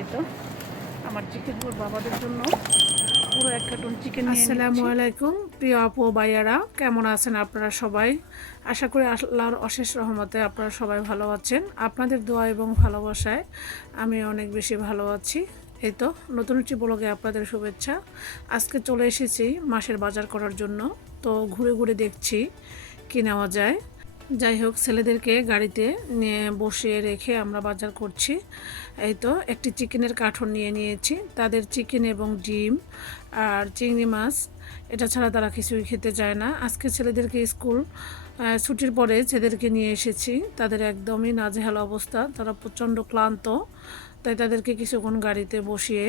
এই তো আমার চিকেনগুলো বাবাদের জন্য পুরো 1 কার্টন চিকেন নিয়ে নিচ্ছি। আসসালামু আলাইকুম প্রিয় আপু ও ভাইয়ারা, কেমন আছেন আপনারা সবাই? আশা করি আল্লাহর অশেষ রহমতে আপনারা সবাই ভালো আছেন। আপনাদের দোয়া এবং ভালোবাসায় আমি অনেক বেশি ভালো আছি। এই তো নতুন একটি ব্লগে আপনাদের শুভেচ্ছা। আজকে চলে এসেছি মাসের বাজার করার জন্য। তো ঘুরে ঘুরে দেখছি কী নেওয়া যায়। যাই হোক, ছেলেদেরকে গাড়িতে নিয়ে বসিয়ে রেখে আমরা বাজার করছি। এই তো একটি চিকেনের কার্টন নিয়ে নিয়েছি। তাদের চিকেন এবং ডিম আর চিংড়ি মাছ এটা ছাড়া তারা কিছুই খেতে চায় না। আজকে ছেলেদেরকে স্কুল ছুটির পরে ছেলেদেরকে নিয়ে এসেছি। তাদের একদমই নাজেহাল অবস্থা, তারা প্রচণ্ড ক্লান্ত। তাই তাদেরকে কিছুক্ষণ গাড়িতে বসিয়ে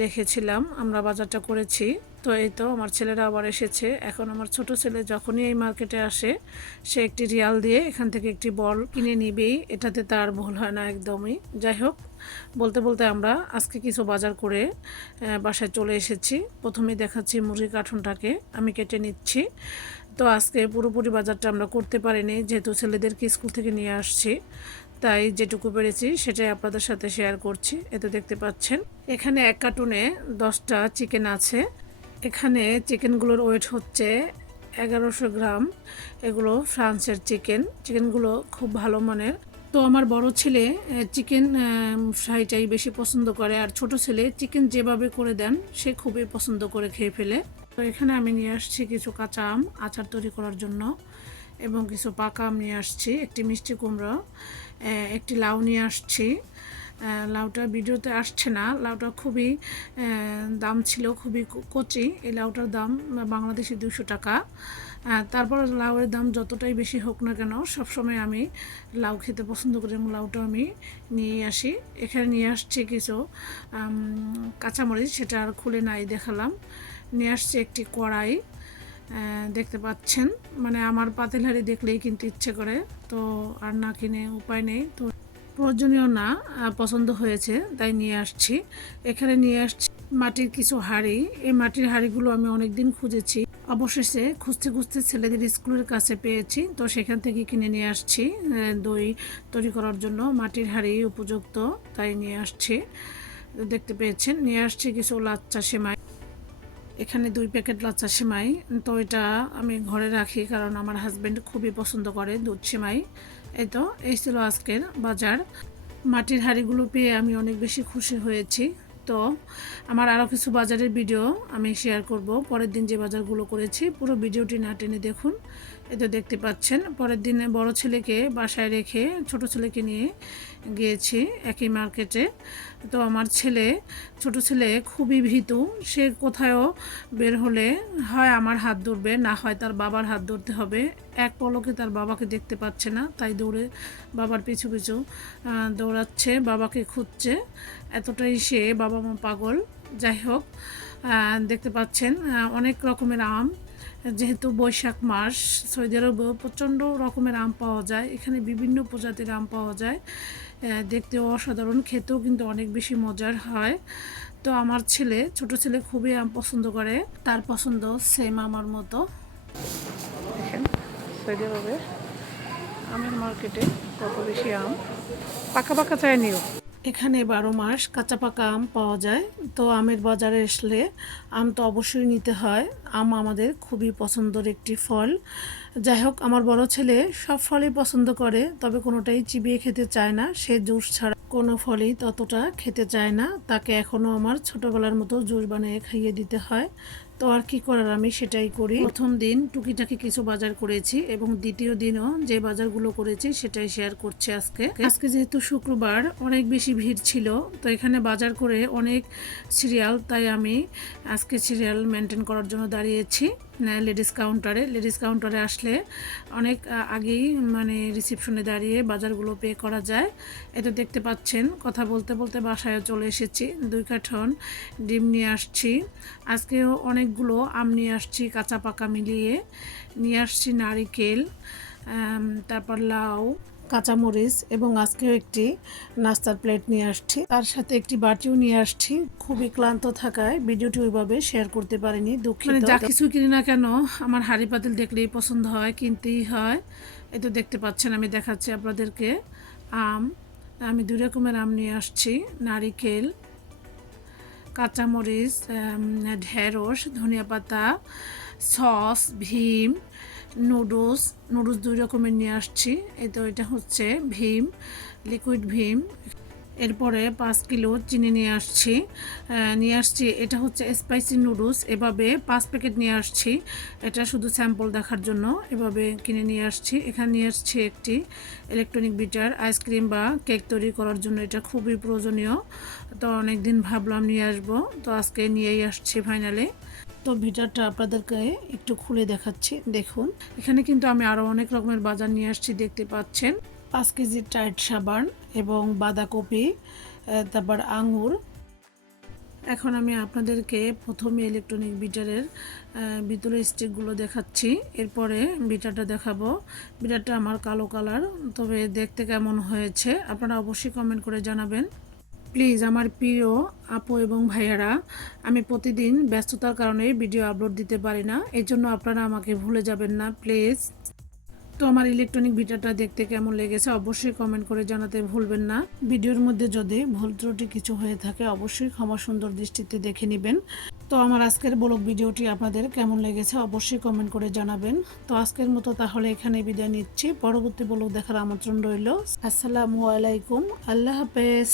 রেখেছিলাম, আমরা বাজারটা করেছি। তো এই তো আমার ছেলেরা আবার এসেছে। এখন আমার ছোট ছেলে যখনই এই মার্কেটে আসে সে একটি রিয়াল দিয়ে এখান থেকে একটি বল কিনে নিবেই, এটাতে তার ভুল হয় না একদমই। যাই হোক, বলতে বলতে আমরা আজকে কিছু বাজার করে বাসায় চলে এসেছি। প্রথমেই দেখাচ্ছি মুরগির কার্টনটাকে আমি কেটে নিচ্ছি। তো আজকে পুরোপুরি বাজারটা আমরা করতে পারিনি, যেহেতু ছেলেদেরকে স্কুল থেকে নিয়ে আসছি। তাই যেটুকু পেরেছি সেটাই আপনাদের সাথে শেয়ার করছি। এতে দেখতে পাচ্ছেন এখানে 1 কার্টুনে 10টা চিকেন আছে। এখানে চিকেনগুলোর ওয়েট হচ্ছে 1100 গ্রাম। এগুলো ফ্রান্সের চিকেনগুলো খুব ভালো মানের। তো আমার বড় ছেলে চিকেন ফ্রাইটাই বেশি পছন্দ করে, আর ছোট ছেলে চিকেন যেভাবে করে দেন সে খুবই পছন্দ করে খেয়ে ফেলে। তো এখানে আমি নিয়ে আসছি কিছু কাঁচা আম আচার তৈরি করার জন্য, এবং কিছু পাকা আম নিয়ে আসছি, একটি মিষ্টি কুমড়ো, একটি লাউ নিয়ে আসছি। লাউটা ভিডিওতে আসছে না, লাউটা খুবই দাম ছিল, খুবই কচি। এই লাউটার দাম বাংলাদেশি 200 টাকা। তারপর লাউয়ের দাম যতটাই বেশি হোক না কেন, সবসময় আমি লাউ খেতে পছন্দ করি এবং লাউটা আমি নিয়ে আসি। এখানে নিয়ে আসছি কিছু কাঁচামরিচ, সেটা আর খুলে নাই দেখালাম। নিয়ে আসছি একটি কড়াই, দেখতে পাচ্ছেন, মানে আমার পাতিল হাঁড়ি দেখলেই কিন্তু ইচ্ছে করে, তো আর না কিনে উপায় নেই। তো প্রয়োজনীয় না, পছন্দ হয়েছে তাই নিয়ে আসছি। এখানে নিয়ে আসছি মাটির কিছু হাঁড়ি। এই মাটির হাঁড়িগুলো আমি অনেক দিন খুঁজেছি, অবশেষে খুঁজতে খুঁজতে ছেলেদের স্কুলের কাছে পেয়েছি। তো সেখান থেকে কিনে নিয়ে আসছি দই তৈরি করার জন্য। মাটির হাঁড়ি উপযুক্ত তাই নিয়ে আসছি। দেখতে পেয়েছেন, নিয়ে আসছি কিছু লাচ্চা সেমাই। এখানে 2 প্যাকেট লাচ্চা সেমাই। তো এটা আমি ঘরে রাখি কারণ আমার হাজব্যান্ড খুবই পছন্দ করে দুধ সেমাই। এই তো এই ছিল আজকের বাজার। মাটির হাঁড়িগুলো পেয়ে আমি অনেক বেশি খুশি হয়েছি। তো আমার আরও কিছু বাজারের ভিডিও আমি শেয়ার করব পরের দিন, যে বাজারগুলো করেছি। পুরো ভিডিওটি না টেনে দেখুন। এতে দেখতে পাচ্ছেন পরের দিনে বড় ছেলেকে বাসায় রেখে ছোট ছেলেকে নিয়ে গিয়েছি একই মার্কেটে। তো আমার ছোট ছেলে খুবই ভীতু। সে কোথাও বের হলে হয় আমার হাত ধরবে, না হয় তার বাবার হাত ধরতে হবে। এক পলকে তার বাবাকে দেখতে পাচ্ছে না, তাই দৌড়ে বাবার পিছু পিছু দৌড়াচ্ছে, বাবাকে খুঁজছে। এতটাই সে বাবা মা পাগল। যাই হোক, দেখতে পাচ্ছেন অনেক রকমের আম। যেহেতু বৈশাখ মাস, সৌদি আরবে প্রচণ্ড রকমের আম পাওয়া যায়। এখানে বিভিন্ন প্রজাতির আম পাওয়া যায়, দেখতেও অসাধারণ, খেতেও কিন্তু অনেক বেশি মজার হয়। তো আমার ছোট ছেলে খুবই আম পছন্দ করে, তার পছন্দ সেম আমার মতো। দেখেন সৌদি আরবে আমের মার্কেটে কত বেশি আম, পাকা পাকা চাই নিও। এখানে 12 মাস কাঁচা পাকা আম পাওয়া যায়। তো আমের বাজারে আসলে আম তো অবশ্যই নিতে হয়। আম আমাদের খুবই পছন্দের একটি ফল। যাই হোক, আমার বড় ছেলে সব ফলই পছন্দ করে, তবে কোনোটাই চিবিয়ে খেতে চায় না। সে জুস ছাড়া কোনো ফলই ততটা খেতে চায় না। তাকে এখনও আমার ছোটোবেলার মতো জুস বানিয়ে খাইয়ে দিতে হয়। তো আর কি করার, আমি সেটাই করি। প্রথম দিন টুকিটাকি কিছু বাজার করেছি এবং দ্বিতীয় দিনও যে বাজারগুলো করেছি সেটাই শেয়ার করছি আজকে যেহেতু শুক্রবার, অনেক বেশি ভিড় ছিল। তো এখানে বাজার করে অনেক সিরিয়াল, তাই আমি আজকে সিরিয়াল মেনটেন করার জন্য দাঁড়িয়েছি লেডিস কাউন্টারে আসলে অনেক আগেই মানে রিসেপশনে দাঁড়িয়ে বাজারগুলো পে করা যায়। এটা দেখতে পাচ্ছেন, কথা বলতে বলতে বাসায় চলে এসেছি। 2 কার্টন ডিম নিয়ে আসছি। আজকেও অনেকগুলো আম নিয়ে আসছি, কাঁচা পাকা মিলিয়ে নিয়ে আসছি। নারিকেল, তারপর লাউ, কাঁচামরিচ, এবং আজকেও একটি নাস্তার প্লেট নিয়ে আসছি, তার সাথে একটি বাটিও নিয়ে আসছি। খুবই ক্লান্ত থাকায় ভিডিওটি ওইভাবে শেয়ার করতে পারিনি, দুঃখিত। মানে যা কিছু কিনি না কেন আমার হাঁড়ি পাতিল দেখলেই পছন্দ হয়, কিনতেই হয়। এই তো দেখতে পাচ্ছেন, আমি দেখাচ্ছি আপনাদেরকে আম, আমি 2 রকমের আম নিয়ে আসছি, নারিকেল, কাঁচামরিচ, ঢেঁড়স, ধনিয়া পাতা, সস, ভীম, নুডলস 2 রকমের নিয়ে আসছি। এটা হচ্ছে ভীম, লিকুইড ভীম। এরপরে 5 কিলো চিনি নিয়ে আসছি। এটা হচ্ছে স্পাইসি নুডলস, এভাবে 5 প্যাকেট নিয়ে আসছি। এটা শুধু স্যাম্পল দেখার জন্য এভাবে কিনে নিয়ে আসছি। এখানে নিয়ে আসছি একটি ইলেকট্রনিক বিটার, আইসক্রিম বা কেক তৈরি করার জন্য এটা খুবই প্রয়োজনীয়। তো অনেক দিন ভাবলাম নিয়ে আসবো, তো আজকে নিয়েই আসছি ফাইনালি। তো ভিটারটা আপনাদেরকে একটু খুলে দেখাচ্ছি, দেখুন। এখানে কিন্তু আমি আরও অনেক রকমের বাজার নিয়ে আসছি, দেখতে পাচ্ছেন। 5 কেজি টাইড সাবান এবং বাঁধাকপি, তারপর আঙুর। এখন আমি আপনাদেরকে প্রথমে ইলেকট্রনিক বিটারের ভিতরে স্টিকগুলো দেখাচ্ছি, এরপরে বিটারটা দেখাবো। বিটারটা আমার কালো কালার, তবে দেখতে কেমন হয়েছে আপনারা অবশ্যই কমেন্ট করে জানাবেন। প্লিজ আমার প্রিয় আপু এবং ভাইয়ারা, আমি প্রতিদিন ব্যস্ততার কারণে ভিডিও আপলোড দিতে পারি না, এই জন্য আপনারা আমাকে ভুলে যাবেন না প্লিজ। তো আমার ইলেকট্রনিক ভিটারটা দেখতে কেমন লেগেছে অবশ্যই কমেন্ট করে জানাতে ভুলবেন না। ভিডিওর মধ্যে যদি ভুল ত্রুটি কিছু হয়ে থাকে অবশ্যই ক্ষমা সুন্দর দৃষ্টিতে দেখে নেবেন। তো আমার আজকের ব্লগ ভিডিওটি আপনাদের কেমন লেগেছে অবশ্যই কমেন্ট করে জানাবেন। তো আজকের মতো তাহলে এখানে বিদায় নিচ্ছি, পরবর্তী ব্লগ দেখার আমন্ত্রণ রইল। আসসালামু আলাইকুম, আল্লাহ হাফেজ।